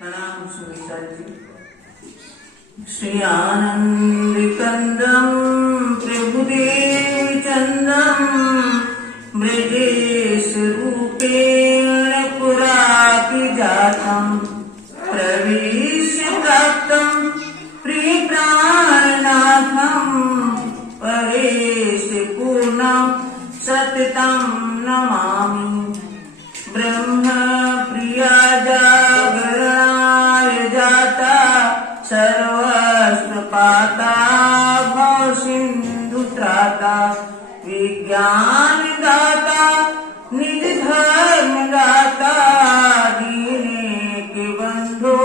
प्रणाम सुनीता जी। श्री आनंद कंदम प्रभुदेव चंदम ब्रजेश रूपेण पुरापि जातम प्रवेश प्राप्तम प्रिय प्राणनाथम परेश पूर्णम सततम नमामि। ब्रह्म प्रिया जागरणाय जाता सर्वस्वपाता भव सिंधु त्राता विज्ञान दाता निज धर्म दाता दीनेक बंधो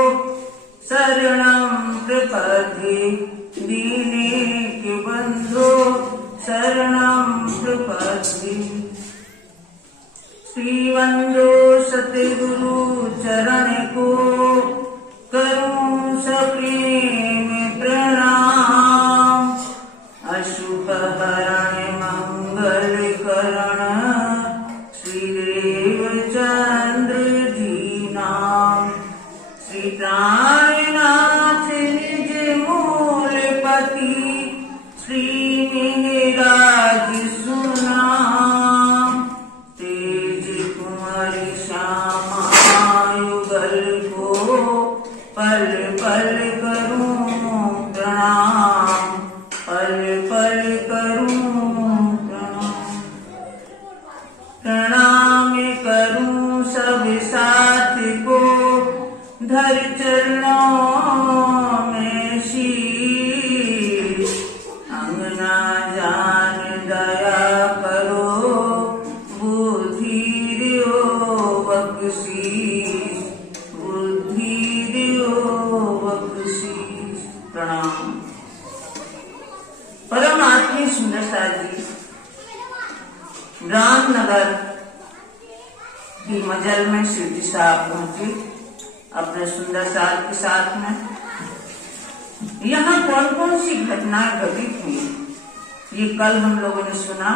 शरणं प्रपद्ये दीनेक बंधो शरणं प्रपद्ये। श्रीवंदो सतगुरु चरण को करूं सप्रेम प्रणाम। अशुभ हरण मंगल करण श्रीदेव चंद्र जी नाम। श्री प्राणनाथ निज मूलपति श्री मेहराज सुनाम। तेज कुंवर श्यामायुगल को पल पल करूं प्रणाम, पल पल करूं प्रणाम। प्रणाम करूं सब साथ को धर चरणों में शीश। अंगना जान दया करो बुद्धि दियो बख्शीश, बुद्धि दियो बख्शीश। प्रणाम। परम आत्मीय सुंदर सार जी रामनगर की मजल में शिवजी साहब पहुंचे अपने सुंदर सार के साथ में। यहाँ कौन कौन सी घटनाएं घटित हुई ये कल हम लोगों ने सुना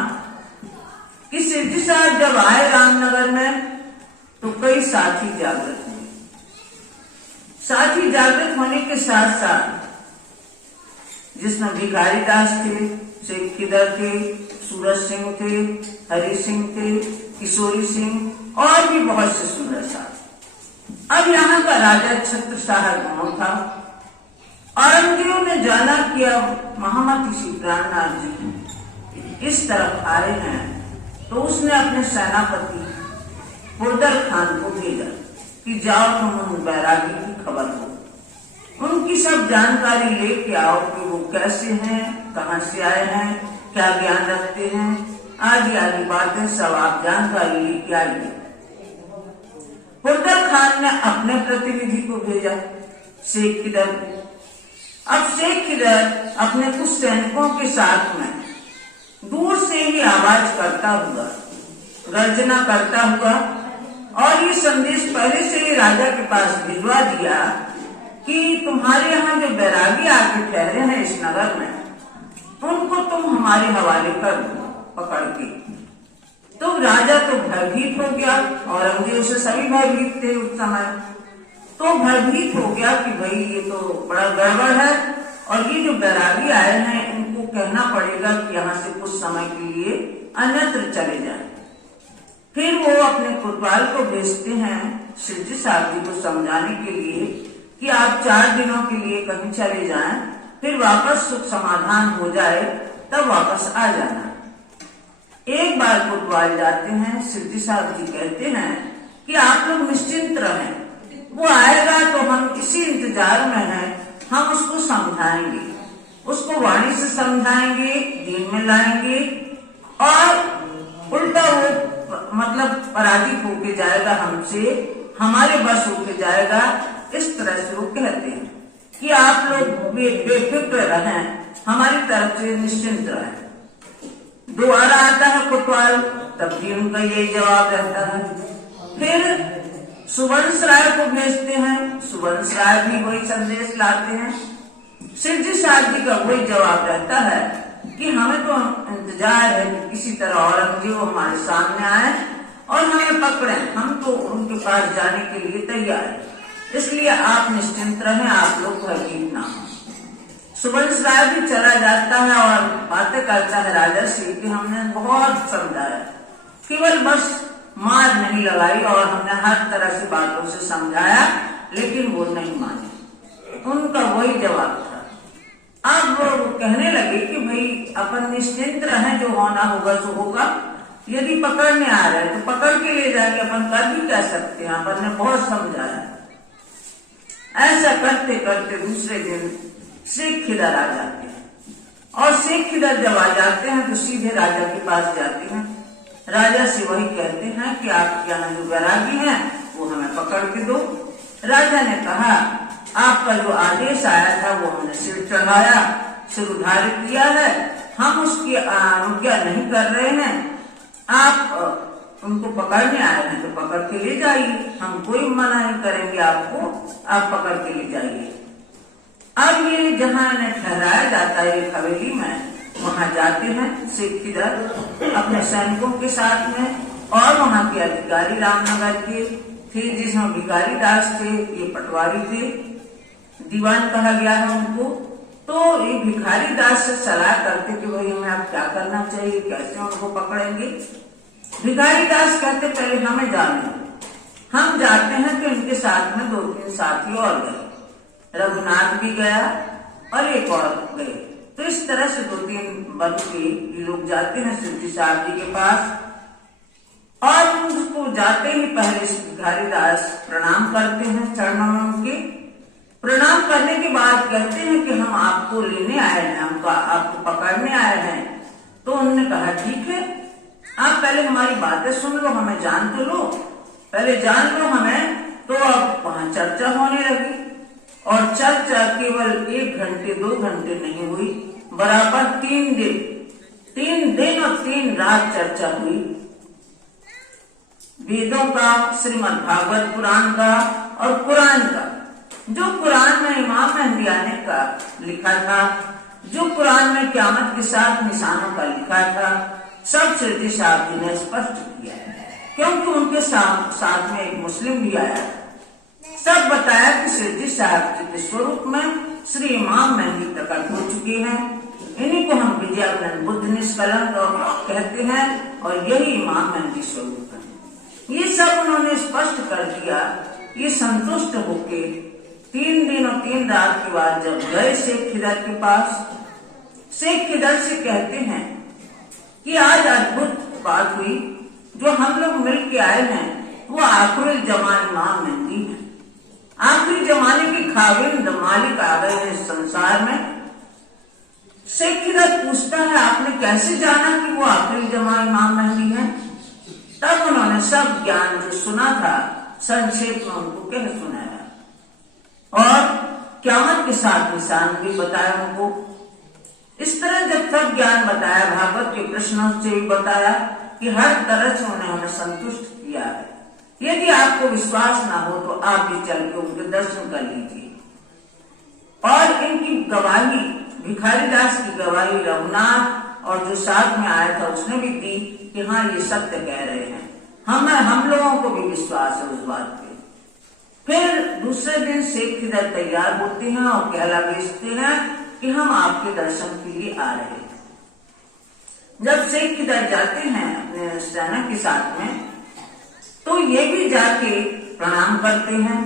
कि शिवजी साहब जब आए रामनगर में तो कई साथी जागृत हुए। साथी जागृत होने के साथ साथ जिसमें भिखारी दास थे, शेख खिदर थे, सूरज सिंह थे, हरि सिंह थे, किशोरी सिंह और भी बहुत से सुंदर साथ। अब यहाँ का राजा छत्र साहब गांव था। औरंगजेब ने जाना कि अब महामती श्री प्राणनाथ जी इस तरफ आ रहे हैं, तो उसने अपने सेनापति पुरदर खान को भेजा कि जाओ तुम उन बैरागी की खबर लो, उनकी सब जानकारी लेके आओ कि वो कैसे हैं, कहाँ से आए हैं, क्या ज्ञान रखते हैं, आदि आदि बातें सब आप जानकारी लेके आइए। पुरदर खान ने अपने प्रतिनिधि को भेजा शेख खिदर को। अब शेख खिदर अपने कुछ सैनिकों के साथ में दूर से ही आवाज करता हुआ, गर्जना करता हुआ और ये संदेश पहले से ही राजा के पास भिजवा दिया कि तुम्हारे यहाँ जो बैरागी आके ठहरे हैं इस नगर में, उनको तुम हमारे हवाले कर दो पकड़ के। तो राजा तो भयभीत हो गया, औरंगजेब से सभी भयभीत थे उस समय। तो भयभीत हो गया कि भाई ये तो बड़ा गड़बड़ है और ये जो बैरागी आए हैं इनको कहना पड़ेगा कि यहाँ से कुछ समय के लिए अन्यत्र चले जाएं। फिर वो अपने कोतवाल को भेजते हैं शिवजी साहब जी को समझाने के लिए कि आप 4 दिनों के लिए कहीं चले जाएं, फिर वापस सुख समाधान हो जाए तब वापस आ जाना। एक बार कोतवाल जाते हैं, शिवजी साहब जी कहते हैं कि आप लोग निश्चिंत रहें, वो आएगा तो हम इसी इंतजार में हैं, हम उसको समझाएंगे, उसको वाणी से समझाएंगे, दीन में लाएंगे और उल्टा वो मतलब पराजित होके जाएगा हमसे, हमारे बस होके जाएगा। इस तरह से वो कहते हैं कि आप लोग बेफिक्र रहें, हमारी तरफ से निश्चिंत रहें। दोबारा आता है कोतवाल, तब भी उनका यही जवाब रहता है। फिर सुवंशराय को भेजते हैं, सुवंशराय भी वही संदेश लाते हैं। शिवजी साहब जी का वही जवाब रहता है कि हमें तो इंतजार है कि किसी तरह औरंगजेब हमारे सामने आए और हमें पकड़े, हम तो उनके पास जाने के लिए तैयार हैं। इसलिए आप निश्चिंत रहें, आप लोग भयभीत ना हो। सुबंश राय भी चला जाता है और बातें करता है राजा से कि हमने बहुत समझाया, केवल बस मार नहीं लगाई और हमने हर तरह से बातों से समझाया, लेकिन वो नहीं माने। उनका वही जवाब था। अब वो कहने लगे कि भाई अपन निश्चिंत रहें, जो होना होगा सो होगा। यदि पकड़ने आ रहे तो पकड़ के ले जाके अपन कर भी कह सकते हैं, अपन ने बहुत समझाया। ऐसा करते करते दूसरे दिन शेख खिदर आ जाते हैं और शेख खिदर जब आ जाते हैं तो सीधे राजा के पास जाते हैं। राजा से वही कहते हैं कि आप यहाँ जो बैरागी हैं वो हमें पकड़ के दो। राजा ने कहा आपका जो आदेश आया था वो हमने सिर चढ़ाया, सिर उधारित किया है, हम उसकी अनुज्ञा नहीं कर रहे हैं। आप उनको पकड़ने आए हैं तो पकड़ के ले जाइए, हम कोई मना नहीं करेंगे आपको, आप पकड़ के ले जाइए। अब ये जहाँ इन्हें ठहराया जाता है एक हवेली में, वहां जाते हैं शेख खिदर अपने सैनिकों के साथ में, और वहां के अधिकारी रामनगर के थे जिसमें भिखारी दास थे, ये पटवारी थे, दीवान कहा गया है उनको। तो ये भिखारी दास से सलाह करते कि भाई हमें अब क्या करना चाहिए, कैसे उनको पकड़ेंगे। भिखारी दास कहते पहले हमें जाने। हम जाते हैं तो इनके साथ में 2-3 साथी और गए, रघुनाथ भी गया और एक और गए। तो इस तरह से 2-3 बन के लोग जाते हैं सिद्धि साहब जी के पास, और उनको जाते ही पहले भिखारी दास प्रणाम करते हैं चरणों में उनके। प्रणाम करने के बाद कहते हैं कि हम आपको लेने आए हैं, हमको आपको पकड़ने आए हैं। तो उन्होंने कहा ठीक है, आप पहले हमारी बातें सुन लो, हमें जान तो लो, पहले जान लो हमें। तो अब वहां चर्चा होने लगी, और चर्चा केवल 1 घंटे 2 घंटे नहीं हुई, बराबर 3 दिन और 3 रात चर्चा हुई। वेदों का, श्रीमद् भागवत पुराण का और कुरान का। जो कुरान में इमाम मेहदी आने का लिखा था, जो कुरान में क़यामत के 7 निशानों का लिखा था, सब सिद्धि साहब जी ने स्पष्ट किया, क्योंकि उनके साथ में एक मुस्लिम भी आया। सब बताया कि सिद्धि साहब जी के स्वरूप में श्री इमाम मेहदी प्रकट हो चुके हैं। इन्हीं को हम विद्याग्रंथ बुद्ध निष्कलंक कहते हैं, और यही इमाम मेहदी स्वरूप है। ये सब उन्होंने स्पष्ट कर दिया। ये संतुष्ट होके 3 दिन और 3 रात के बाद जब गए शेख खिदर के पास, शेख खिदर से कहते हैं कि आज अद्भुत बात हुई, जो हम लोग मिल के आए हैं वो आखिरी जमान इमाम मेहदी है। आखिरी जमाने के खाविंद मालिक आ गए हैं इस संसार में। शेख खिदर पूछता है आपने कैसे जाना कि वो आखिरी जमान इमाम मेहदी है। तब उन्होंने सब ज्ञान जो सुना था संक्षेप में उनको कह सुनाया, और क़यामत के 7 निशान भी बताया उनको। इस तरह जब सब ज्ञान बताया, भागवत के प्रश्नों से भी बताया कि हर तरह से उन्हें संतुष्ट किया है। यदि आपको विश्वास ना हो तो आप भी चल के उनके दर्शन कर लीजिए। और इनकी गवाही, भिखारी दास की गवाही रघुनाथ और जो साथ में आया था उसने भी दी कि हाँ ये सत्य कह रहे हैं। हम लोगों को भी विश्वास है उस बात पे। फिर दूसरे दिन शेख खिदर तैयार होते हैं और कहला भेजते हैं कि हम आपके दर्शन के लिए आ रहे हैं। जब शेख खिदर जाते हैं अपने सेना के साथ में, तो ये भी जाके प्रणाम करते हैं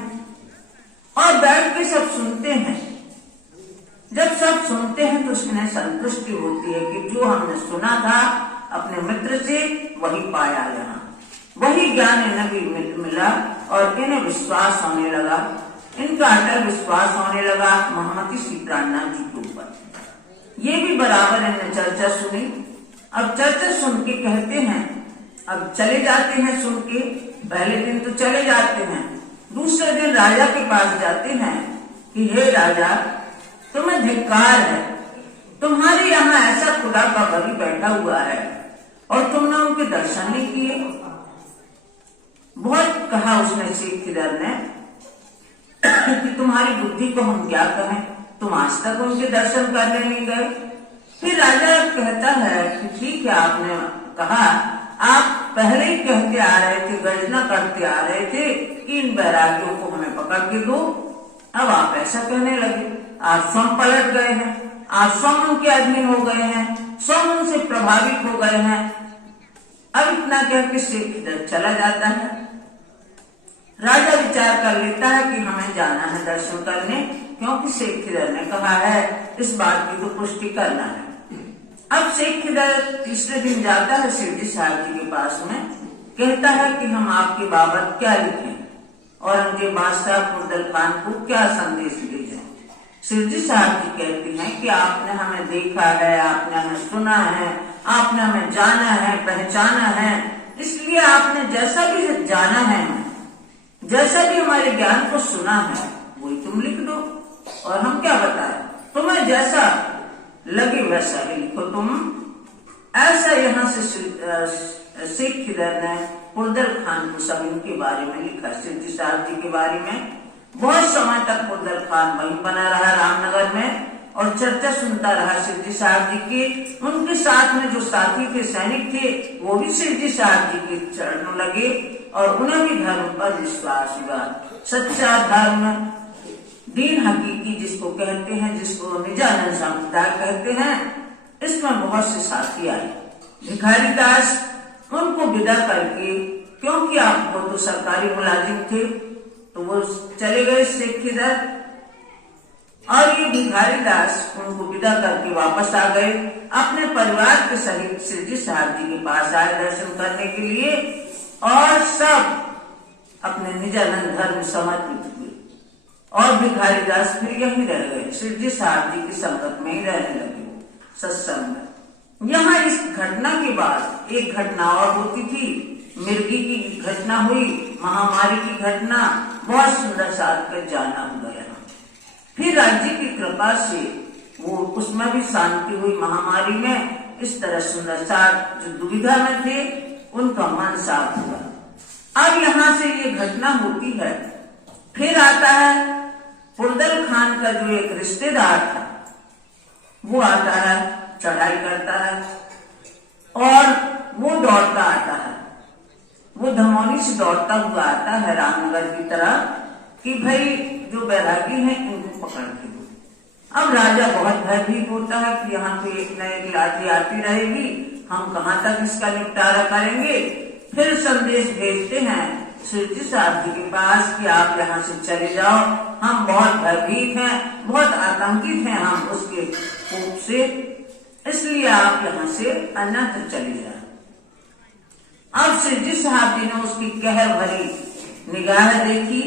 और बैठ के सब सुनते हैं। जब सब सुनते हैं तो उसमें संतुष्टि होती है कि जो हमने सुना था अपने मित्र से वही पाया, यहाँ वही ज्ञान इन्हें भी मिला और इन्हें विश्वास होने लगा। इनका अटल विश्वास होने लगा महामती श्री प्राणनाथ जी के ऊपर। ये भी बराबर इन्हें चर्चा सुनी। अब चर्चा सुन के कहते हैं, अब चले जाते हैं सुन के। पहले दिन तो चले जाते हैं, दूसरे दिन राजा के पास जाते हैं कि हे राजा, तुम्हें धिक्कार है, तुम्हारे यहाँ ऐसा खुदा का बलि बैठा हुआ है और तुमने उनके दर्शन नहीं किए। बहुत कहा उसने शेख खिदर ने कि तुम्हारी बुद्धि को हम क्या कहें, तुम आज तक उनके दर्शन करने नहीं गए। फिर राजा कहता है कि ठीक है, आपने कहा, आप पहले ही कहते आ रहे थे, गर्जना करते आ रहे थे कि इन बैरागियों को हमें पकड़ करके दो। अब आप ऐसा कहने लगे, आप स्वयं पलट गए हैं, आप स्वयं उनके अधीन हो गए हैं, स्वयं उनसे प्रभावित हो गए हैं। अब इतना कह के शेख खिदर चला जाता है। राजा विचार कर लेता है कि हमें जाना है दर्शन करने, क्योंकि शेख खिदर ने कहा है, इस बात की तो पुष्टि करना है। अब शेख खिदर तीसरे दिन जाता है शिरडी साहब जी के पास में, कहता है कि हम आपके बाबत क्या लिखें, औरंगजेब बादशाह खुर्दल खान को क्या संदेश दे जाए। शिरडी साहब जी कहती हैं कि आपने हमें देखा है, आपने हमें सुना है, आपने हमें जाना है, पहचाना है, इसलिए आपने जैसा भी जाना है, जैसा भी हमारे ज्ञान को सुना है, वही तुम लिख दो और हम क्या बताएं, तुम्हें जैसा लगे वैसा ही लिखो तुम। ऐसा यहाँ से शेख खिदर ने खुर्दल खान को सब इनके बारे में लिखा, शिरडी साहब जी के बारे में। बहुत समय तक खुर्दल खान वहीं बना रहा रामनगर में और चर्चा सुनता रहा शिरडी साहब जी की। उनके साथ में जो साथी थे, सैनिक थे, वो भी शिरडी साहब जी के चरणों लगे और उन्हें भी धर्म पर विश्वास हुआ। सच्चा धर्म, दीन हकीकी जिसको कहते हैं, जिसको निजानंद संप्रदाय कहते हैं, इसमें बहुत से साथी आए। भिखारी दास उनको विदा करके, क्योंकि आप वो तो सरकारी मुलाजिम थे, तो वो चले गए शेख खिदर, और ये भिखारी दास उनको विदा करके वापस आ गए। अपने परिवार के सहित शिरडी साहब जी के पास आए दर्शन करने के लिए, और सब अपने निजानंद धर्म समर्पित हुए। और भिखारी दास फिर यहीं रह गए, शिरडी साहब जी की संगत में ही रहने लगे, सत्संग में। यहाँ इस घटना के बाद एक घटना और होती थी, मिर्गी की घटना हुई, महामारी की घटना, बहुत सुंदर साथ कर जाना हुआ यहाँ। फिर राज्य की कृपा से वो उसमें भी शांति हुई महामारी में। इस तरह सुंदर साथ जो दुविधा में थे, उनका मन साफ हुआ। अब यहाँ से ये घटना होती है। फिर आता है खुर्दल खान का जो एक रिश्तेदार था, वो आता है, चढ़ाई करता है और वो दौड़ता आता है। वो धमौली से दौड़ता हुआ आता है रामनगर की तरफ कि भाई जो बैरागी हैं इनको पकड़ के दो। अब राजा बहुत भयभीत होता है कि यहाँ तो एक न एक लाठी आती रहेगी, हम कहाँ तक इसका निपटारा करेंगे। फिर संदेश भेजते हैं शिरडी साहब जी के पास कि आप यहाँ से चले जाओ, हम बहुत भयभीत हैं, बहुत आतंकित हैं हम उसके कोप से, इसलिए आप यहाँ से अन्यत्र चले जाए। अब शिरडी साहब जी ने उसकी कहर भरी निगाह देखी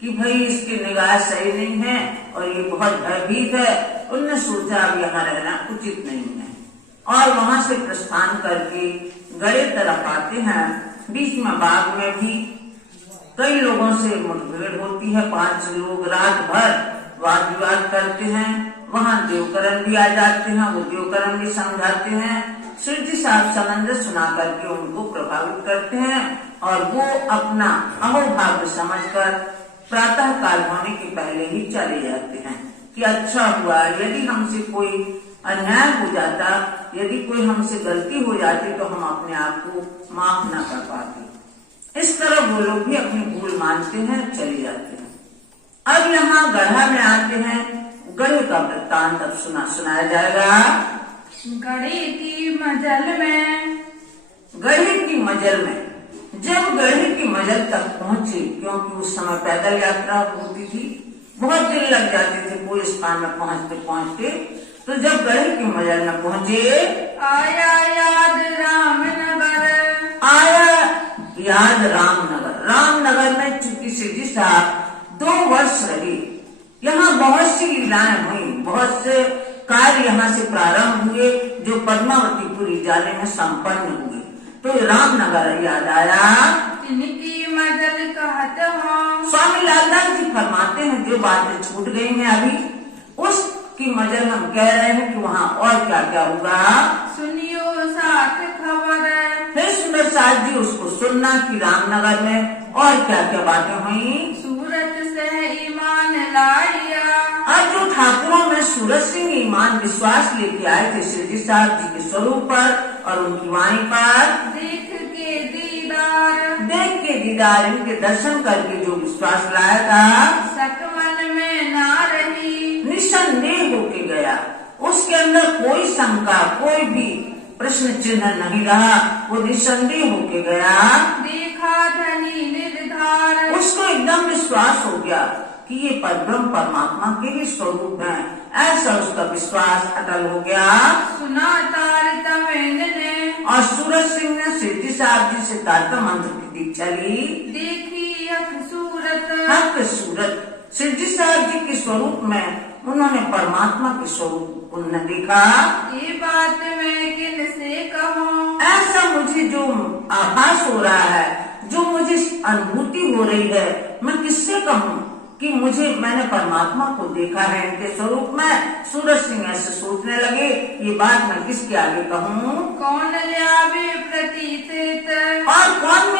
कि भाई इसकी निगाह सही नहीं है और ये बहुत भयभीत है। उनने सोचा अब यहाँ रहना उचित नहीं है, और वहां से प्रस्थान करके गड़े तरफ आते हैं। बीच में बाग में भी कई लोगों से मुठभेड़ होती है, 5 लोग रात भर वाद विवाद करते हैं। वहां देवकरण भी आ जाते हैं, वो देवकरण भी समझाते हैं। शिरडी साहब समंजस सुना करके उनको प्रभावित करते हैं, और वो अपना अहोभाग्य समझकर प्रातः काल होने के पहले ही चले जाते हैं कि अच्छा हुआ, यदि हमसे कोई अन्याय हो जाता, यदि कोई हमसे गलती हो जाती तो हम अपने आप को माफ न कर पाते। इस तरह वो लोग भी अपनी भूल मानते हैं, चले जाते हैं। अब यहाँ गढ़ा में आते हैं। गढ़े का वृत्तांत अब सुनाया जाएगा। गढ़े की मजल में, गढ़े की मजल में जब गढ़े की मजल तक पहुंचे, क्योंकि उस समय पैदल यात्रा होती थी, बहुत दिन लग जाते थे कोई स्थान में पहुंचते पहुंचते। तो जब गढ़े की मजल में पहुंचे, आया याद रामनगर, आया याद रामनगर। रामनगर में चूंकि शिरडी साहब 2 वर्ष रहे, यहाँ बहुत सी लीलाएं हुई, बहुत से कार्य यहाँ से प्रारंभ हुए जो पद्मावतीपुरी जाने में संपन्न हुए। तो रामनगर याद आया। इनकी मजल कहत हूँ, स्वामी लालदास जी फरमाते हैं जो बातें छूट गई हैं अभी, उसकी मजल हम कह रहे हैं कि वहाँ और क्या क्या होगा। सुनियो साथ खबर, फिर सुंदर साथ जी उसको सुनना कि रामनगर में और क्या क्या बातें हुई। सूरत से ईमान लाया, अब जो ठाकुरों में सूरज सिंह ईमान विश्वास लेके आए थे शिरडी साहब जी के स्वरूप पर और उनकी वाणी पर, देख के दीदार, इनके दर्शन करके जो विश्वास लाया था, का कोई भी प्रश्न चिन्ह नहीं रहा, वो निसंदेह होके गया। देखा धनी निर्धार, उसको एकदम विश्वास हो गया कि ये परब्रह्म परमात्मा के ही स्वरूप है। ऐसा उसका विश्वास अटल हो गया। सुना तारतम्य ने, और सूरज सिंह ने सिद्धि साहब जी से तारतम्य मंत्र की दीक्षा ली। देखी अख सूरत, हक सूरत सिद्धि साहब जी के स्वरूप में उन्होंने परमात्मा के स्वरूप उन्होंने देखा। ये बात मैं किन से कहूँ, ऐसा मुझे जो आभास हो रहा है, जो मुझे अनुभूति हो रही है, मैं किससे कहूँ कि मैंने परमात्मा को देखा है इनके स्वरूप में। सूरज सिंह ऐसे सोचने लगे, ये बात मैं किसके आगे कहूँ। कौन ल्यावे प्रतीत, और कौन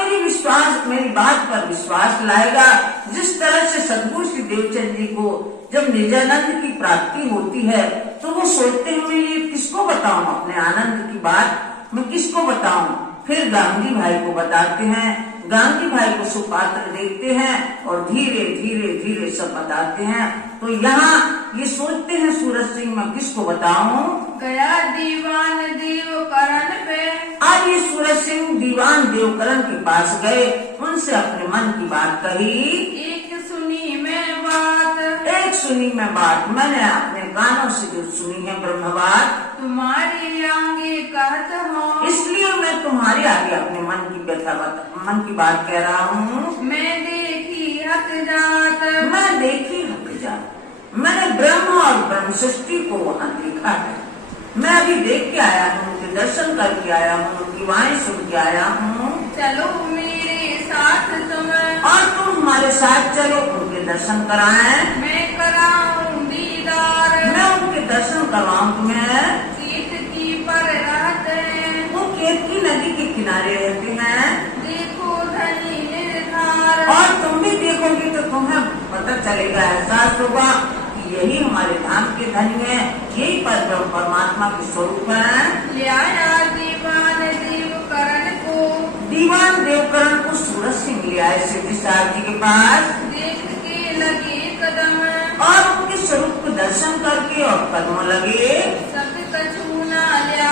मेरी बात पर विश्वास लाएगा। जिस तरह से सदगुरु श्री देवचंद जी को जब निजानंद की प्राप्ति होती है तो वो सोचते हैं मैं ये किसको बताऊं, अपने आनंद की बात मैं किसको बताऊं। फिर गांधी भाई को बताते हैं, गांधी भाई को सुपात्र देखते हैं और धीरे धीरे धीरे सब बताते हैं। तो यहाँ ये सोचते हैं सूरज सिंह मैं किसको बताऊं। गया दीवान देवकरण पे, आज ये सूरज सिंह दीवान देवकरण के पास गए, उनसे अपने मन की बात कही। एक सुनी मैं बात, एक सुनी मैं बात, मैंने अपने कानों से जो सुनी है ब्रह्म बात, तुम्हारे आगे कहत हूँ। इसलिए मैं तुम्हारे आगे अपने मन की बात कह रहा हूँ। मैं देखी हक जात, मैं देखी हक जात, मैंने ब्रह्म और ब्रह्म सृष्टि को वहाँ देखा है। मैं अभी देख के आया हूँ, उनके दर्शन करके आया हूँ, उनकी वाणी सुन के आया हूँ। चलो मेरे साथ तुम, और तुम हमारे साथ चलो, उनके दर्शन कराएं। मैं कराऊं दीदार, मैं उनके दर्शन करवाऊं तुम्हें। कीट की पर रहते हैं, वो केतकी नदी के किनारे रहते हैं। देखो धनी निर्धार, और तुम भी देखोगे तो तुम्हें पता चलेगा, एहसास होगा कि यही हमारे धाम के धनी है, यही परब्रह्म परमात्मा के स्वरूप है। लिया दीवान देवकरण को, दीवान देवकरण को सूरज सिंह ले आए सिद्धि साहब जी के पास। देख के लगे कदम, और उनके स्वरूप को दर्शन करके और कदमों लगे। सब कछु ना लिया,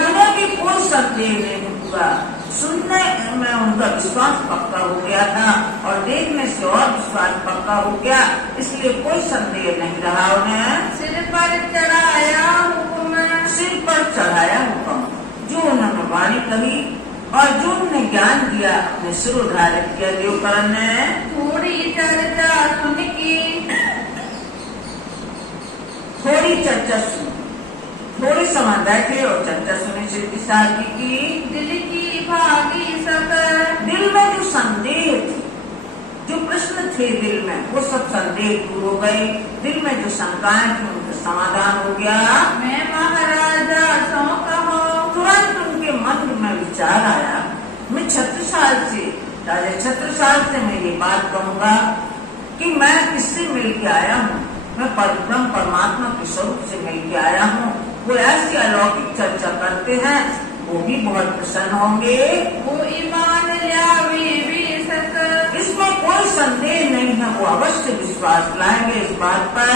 उन्हें भी कोई संदेह नहीं हुआ। सुनने में उनका विश्वास पक्का हो गया था और देखने से और विश्वास पक्का हो गया, इसलिए कोई संदेह नहीं रहा उन्हें। सिर पर चढ़ाया हुक्म, सिर पर चढ़ाया हुक्म, जो उन्होंने वाणी कही और जो उन्हें ज्ञान दिया अपने सिर उधारित किया देवकरण ने। थोड़ी चर्चा सुन के, थोड़ी चर्चा सुनी, थोड़े समय बैठे और चर्चा सुनी सिद्धि साहब जी की। दिल की भागी सकर, दिल में जो संदेह थे, जो प्रश्न थे दिल में, वो सब संदेह दूर हो गए। दिल में जो शंकाएं थी उनका समाधान हो गया। मैं महाराजा सौ कहो, तुरंत उनके मन में विचार आया, मैं छत्रसाल से, राजा छत्रसाल से मैं ये बात कहूँगा कि मैं किससे मिल के आया हूँ। मैं परब्रह्म परमात्मा के स्वरूप से मिल के आया हूँ। वो ऐसी अलौकिक चर्चा करते हैं, वो भी बहुत प्रसन्न होंगे। वो ईमान ल्यावे बेशक, इसमें कोई संदेह नहीं है, वो अवश्य विश्वास लाएंगे इस बात पर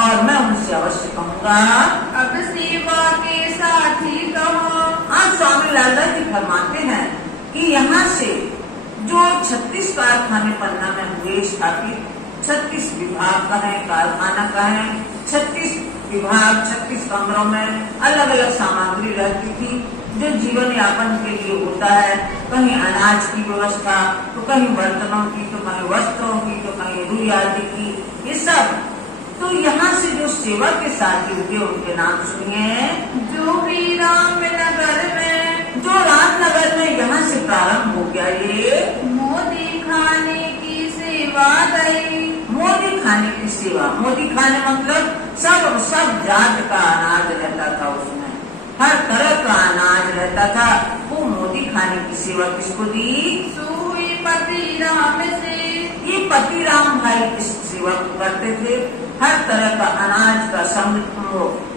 और मैं उनसे अवश्य कहूँगा। अब सेवा के साथी कहो, आज स्वामी लाला जी फरमाते हैं कि यहाँ से जो 36 कारखाने पन्ना में हुए स्थापित, 36 विभाग का है, कारखाना का है, 36 विभाग, 36 कमरों में अलग अलग सामग्री रहती थी जो जीवन यापन के लिए होता है। कहीं अनाज की व्यवस्था, तो कहीं बर्तनों की, तो कहीं वस्त्रों की, तो कहीं रुई आदि की, ये सब। तो यहाँ से जो सेवा के साथी हुए उनके नाम सुनिए। जो भी रामनगर में, जो रामनगर में यहाँ से प्रारंभ हो गया ये मोदी खाने की सेवा दई, मोदी खाने की सेवा। मोदी खाने मतलब सब जात का अनाज रहता था उसमें, हर तरह का अनाज रहता था। वो मोदी खाने की सेवा किसको दी? सुई पति राम से, ये पति राम भाई इस सेवा को करते थे। हर तरह का अनाज का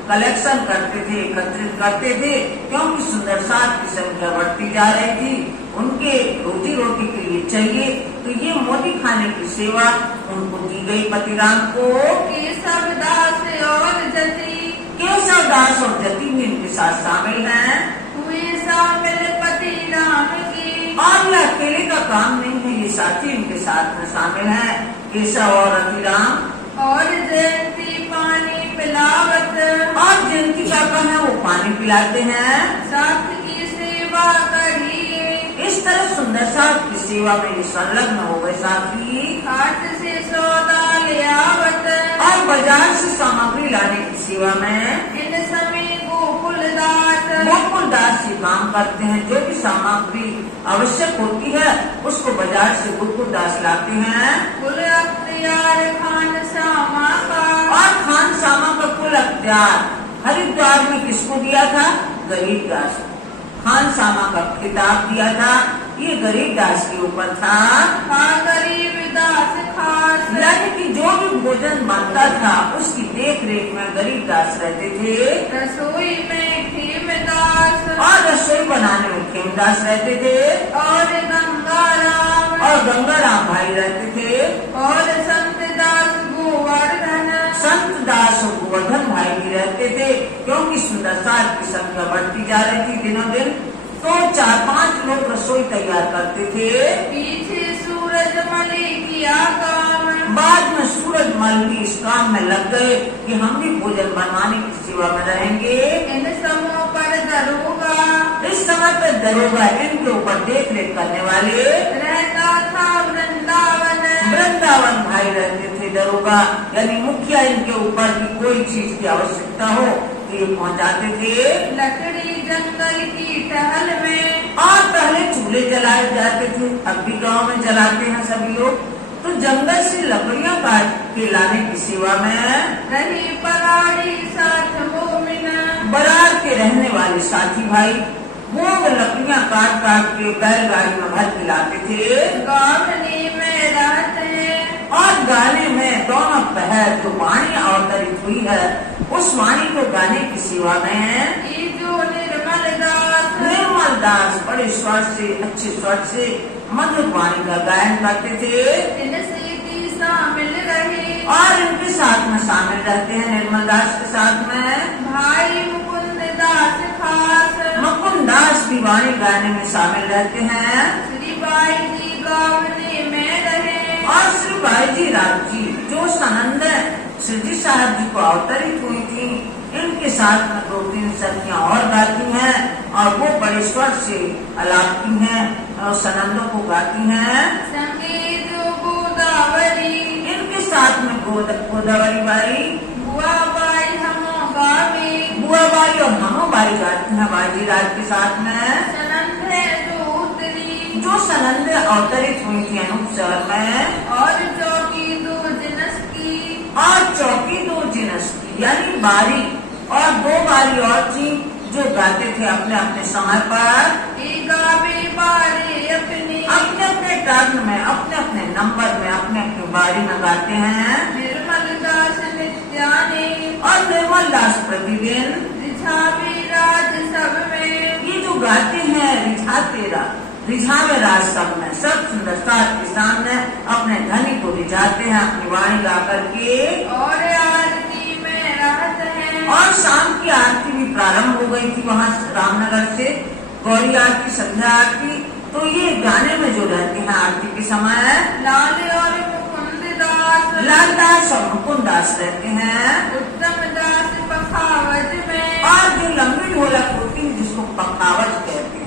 कलेक्शन करते थे, एकत्रित करते थे, क्योंकि सुंदर साथ की संख्या बढ़ती जा रही थी, उनके रोजी रोटी के लिए चाहिए। तो ये मोदी खाने की सेवा उनको दी गई पतिराम को। केशव दास और जति, केशव दास और जति भी इनके साथ शामिल हैं। हुए शामिल पति राम की। और ये अकेले का काम नहीं है, ये साथी इनके साथ में शामिल हैं, केशव और रतिराम। और जयंती पानी पिलावत। और जयंती का काम है वो पानी पिलाते हैं। साथ की सेवा करिए। इस तरह सुंदर साथ की सेवा में ये संलग्न हो गए साथी। हाट से सौदा ले आवत। और बाजार से सामग्री लाने की सेवा में इन समय गोकुलदास। गोकुलदास जी काम करते हैं। जो भी सामग्री आवश्यक होती है उसको बाजार से गोकुलदास लाते हैं। कुल अख्तियार खान श्यामा का। और खान सामा का कुल अख्तियार हरिद्वार में किसको दिया था? गरीबदास। खान सामा का खिताब दिया था, ये गरीबदास के ऊपर था। गरीबदास खास। यानी कि जो भी भोजन बनता था उसकी देख रेख में गरीबदास रहते थे। रसोई में खेमदास। और रसोई बनाने में खेमदास रहते थे। और गंगाराम। और गंगाराम भाई रहते थे। और संतदास गोवर्धन। संत दास और गोवर्धन भाई भी रहते थे। क्योंकि सुंदर साथ की संख्या बढ़ती जा रही थी दिनों दिन, तो 4-5 लोग रसोई तैयार करते थे। पीछे सूरजमल किया काम। बाद में सूरजमल भी इस काम में लग गए कि हम भी भोजन बनवाने की सेवा में रहेंगे। इन समों पर दरोगा। इस समय पर दरोगा इनके ऊपर देख रेख करने वाले रहता था वृंदावन। वृंदावन भाई रहते थे। दरोगा यानी मुखिया इनके ऊपर की कोई चीज की आवश्यकता हो तो ये पहुंचाते थे। लकड़ी जंगल की टहल में। और पहले चूल्हे जलाए जाते थे, अब भी गाँव में जलाते हैं सभी लोग। तो जंगल से लकड़ियां काट के लाने की सेवा में रही पराड़ी साथ मोमिन। बरार के रहने वाले साथी भाई वो लकड़ियां काट काट के बैलगाड़ी में भर के लाते थे। गावनी में रहते हैं। और गाने में दोनों पहर जो वाणी अवतरित हुई है उस वाणी को गाने की सेवा में ये जो निर्मल दास। निर्मल दास बड़े स्वर से, अच्छे स्वर से मधुर वाणी का गायन करते थे। इनसे शामिल रहे। और इनके साथ में शामिल रहते हैं निर्मल दास के साथ में भाई मुकुंद दास खास। मुकुंद दास भी वाणी गाने में शामिल रहते हैं। श्री बाई जी गावने में रहे। और श्री भाई जी राज जी जो सनंद श्री जी साहब जी को अवतरित हुई थी, इनके साथ में 2-3 सखियां और गाती हैं और वो बड़े स्वर से अलापती हैं और सनंदों को गाती हैं। संगीत गोदावरी। इनके साथ में गोदावरी बाई, बुआ बाई हमो गावे। बुआ बाई और हमो बाई गाती हैं बाजी राज के साथ में। सनंद जो उतरी। जो सनंद अवतरित हुई थी अनूप शहर में। और चौकी 2 जिनस की। और चौकी 2 जिनस की यानी बारी और 2 बारी और थी जो गाते थे अपने अपने समय पर। गावे बारे अपने अपने टर्न में, अपने अपने नंबर में, अपने अपने बारी में गाते हैं। निर्मल दास नित्याने। और निर्मल दास प्रतिदिन रिझावे राज सब में। ये जो गाते हैं रिझावे राज सब में, सब सुंदर साथ के सामने अपने धनी को रिझाते हैं अपनी वाणी गा करके। और आरती में रहते हैं। और शाम की आरती भी प्रारंभ हो गई थी वहाँ रामनगर से, गौरी आरती, संध्या आरती। तो ये गाने में जो रहते हैं आरती के समय लाल और मुकुंद दास। लाल दास और मुकुंद दास रहते हैं। उत्तम दास पखावज में। और जो लंबी ढोलक होती है जिसको पखावज कहते हैं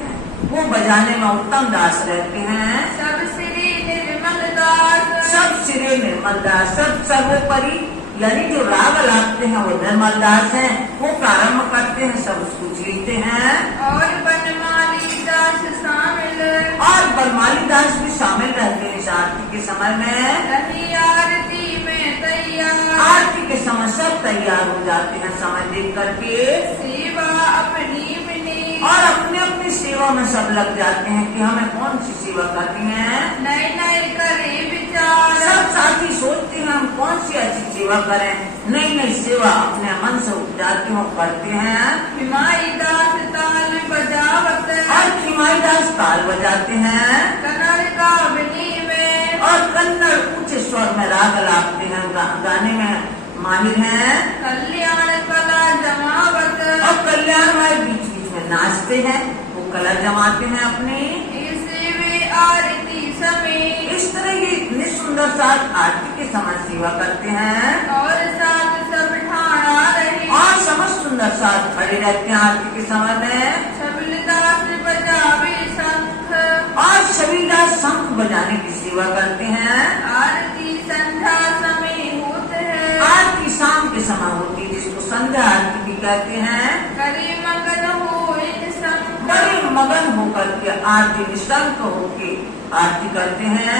वो बजाने में उत्तम दास रहते हैं। सब श्री निर्मल दास। सब सिरे निर्मल दास, सब सर्वोपरि यानी जो राग लाते हैं वो निर्मल दास हैं, वो प्रारंभ करते हैं, सब उसको झीलते हैं। और बनमाली दास शामिल। और बनमाली दास भी शामिल रहते हैं इस आरती के समय में। रही आरती में तैयार। आरती के समय सब तैयार हो जाते हैं समय देख करके। सेवा अपनी बनी। और अपने अपनी सेवा में सब लग जाते हैं कि हमें कौन सी सेवा करनी है। नए नए करे विचार। सब साथी सोचते हैं हम कौन सी अच्छी सेवा करें, नई नई सेवा अपने मन से उपजाते हो करते हैं। हिमाई दास ताल बजावत। और खिमाई दास ताल बजाते हैं। कन्नड़ का बनी में। और कन्नड़ ऊंचे स्वर में राग लापते हैं, गाने में माहिर हैं। कल्याण कला जमावत और कल्याण भाई बीच बीच में नाचते हैं, वो कला जमाते हैं अपने। इसे वे आरती समय इस तरह ये इतने सुंदर साथ आरती के समय सेवा करते हैं और साथ सब ठाणा रहे और समस्त सुंदर साथ खड़े रहते हैं आरती के समय में। छबिलदास बजावे शंख और छबिलदास शंख बजाने की सेवा करते हैं। आरती संध्या समय होते हैं आरती शाम के समय होती है, जिसको संध्या आरती भी कहते हैं। करे मगन हो इन शंख बड़े मगन होकर के आरती निशंक होके आरती करते हैं।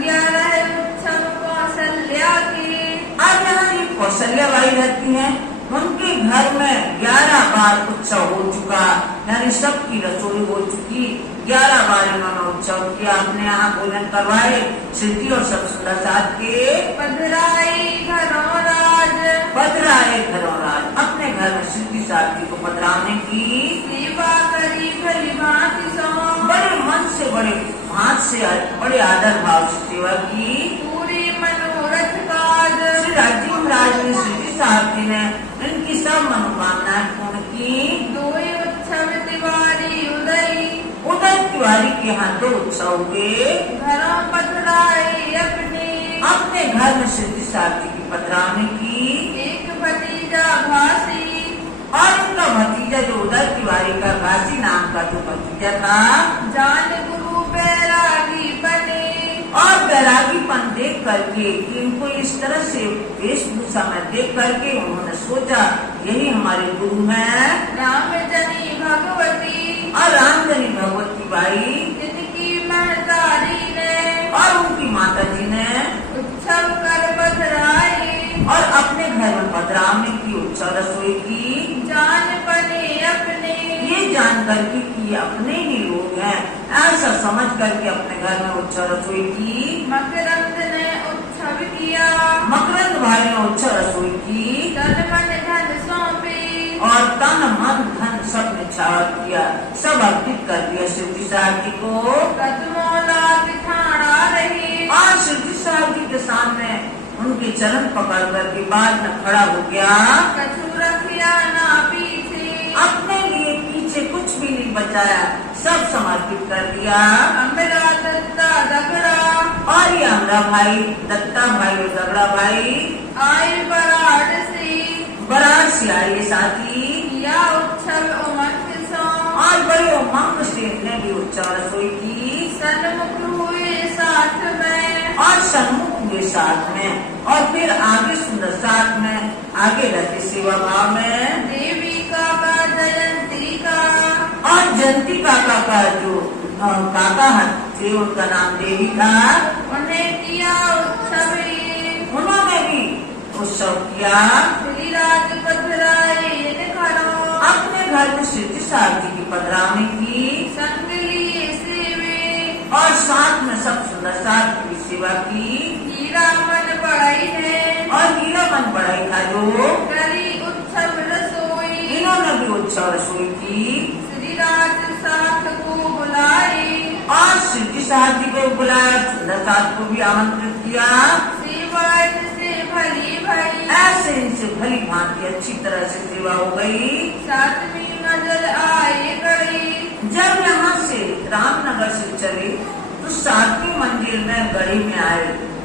11 उत्सव कौशल्या के अब यहाँ ये कौशल्या बाई रहती हैं, उनके घर में 11 बार उत्सव हो चुका, यानी सबकी रसोई हो चुकी। 11 बार इन्होंने उत्सव किया, अपने यहाँ भोजन करवाए सिद्धि और सब सुंदर साथ के। पधराई घरों राज पधराए घरों राज, अपने घर में सिद्धि साथी को पधराने की सेवा करी भली भांति सो बड़े मन से, बड़े हाथ से, बड़े आदर भाव से सेवा की। पूरी मनोरथ काज श्री राजीव राज ने सिद्धि साथी ने इनकी सब मनोकामनाएं पूर्ण की। दोई उत्सव तिवारी उदय उदय तिवारी के यहाँ 2 उत्सव हुए। घरों पधराए अपने घर में सिद्धि साथी की पधरावनी की। एक भतीजा घासी और उनका भतीजा जो उदय तिवारी का घासी नाम का जो भतीजा था, जान गुरु बैरागी बने और बैरागीपन देख करके कि इनको इस तरह से वेशभूषा में देख करके उन्होंने सोचा यही हमारे गुरु हैं। राम जनी भगवती और रामजनी भगवती बाई जिनकी महतारी ने और उनकी माता जी ने उत्सव कर पधराए और अपने घर में पधरावने की उत्सव रसोई की। जान बने अपने ये जान करके कि अपने ही लोग हैं, ऐसा समझ करके अपने घर में उत्सव रसोई की। मकरंद ने उत्सव किया मकरंद भाई ने उत्सव रसोई की तन मन धन सौंपे और तन मन धन सब ने छावट किया, सब अर्पित कर दिया सिद्धि साथी को। कदमों लाग ठाणा रहे और सिद्धि साथी के सामने उनके चरण पकड़ करके बाद में खड़ा हो गया। कछु रखिया ना पीछे अपने लिए पीछे कुछ भी नहीं बचाया, सब समर्पित कर दिया। अमरा दत्ता दगड़ा और ये अमरा भाई, दत्ता भाई और दगड़ा भाई आए बराड़ से बराड़ से आए साथी। या उत्सव उमंग सो और बड़े उमंग से ने भी उत्सव रसोई की। सन्मुख हुए साथ में और सन्मुख हुए साथ में और फिर आगे सुंदर साथ में आगे रहते सेवा भाव में। देवी का जयंती का और जयंती काका का जो काका थे उनका नाम देवी था, उन्हें किया उत्सव उन्होंने भी उत्सव किया। श्री राज पधराए इन घरों अपने घर में सिद्धि साथी की पधरावनी की संग लिए सेवे और साथ में सब सुंदर साथ की सेवा की। हीरा मन बढ़ाई है और हीरा मन बढ़ाई था जो करी उत्सव रसोई इन्होंने भी उत्सव रसोई की। श्री राज साथ को बुलाए और सिद्धि साथी को बुलाया, सुंदर साथ को भी आमंत्रित किया। सेवा से भली भली ऐसे इनसे भली भांति अच्छी तरह से सेवा हो गई। 7वीं मंजिल आए गई जब यहाँ से रामनगर से चले तो 7वीं मंजिल में गढ़ी में आए,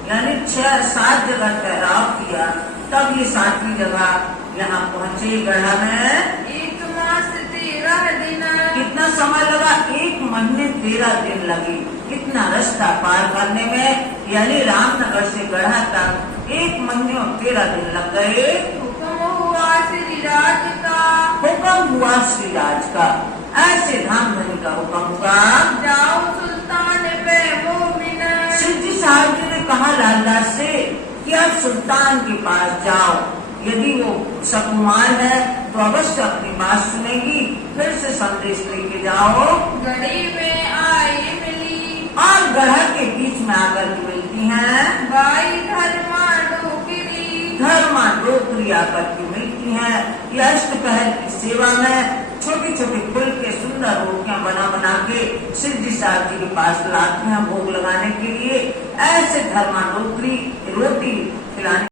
यानी 6-7 जगह ठहराव किया, तब ये 7वीं जगह यहाँ पहुँचे गढ़ा में। 1 मास 13 दिन कितना समय लगा? 1 महीने 13 दिन लगे इतना रास्ता पार करने में, यानी रामनगर से गढ़ा तक 1 महीने और 13 दिन लग गए। हुक्म हुआ श्री राज का हुक्म हुआ श्री राज का, ऐसे धामधनी का हुक्म हुआ। जाओ सुल्तान पे मोमिन सिद्धि साहब जी ने कहा लालदास से कि आप सुल्तान के पास जाओ, यदि वो सकुमार है तो अवश्य अपनी बात सुनेगी, फिर से संदेश लेके जाओ। गढ़ी में आई मिली और गढ़ा के बीच में आकर के मिलती हैं बाई धर्मा डोकरी आकर के मिलती हैं। ये अष्टपहर की सेवा में छोटी छोटी फूल के सुंदर रोटियां बना बना के सिद्धि साहब जी के पास लाती हैं भोग लगाने के लिए। ऐसे धर्मा डोकरी रोटी खिलाने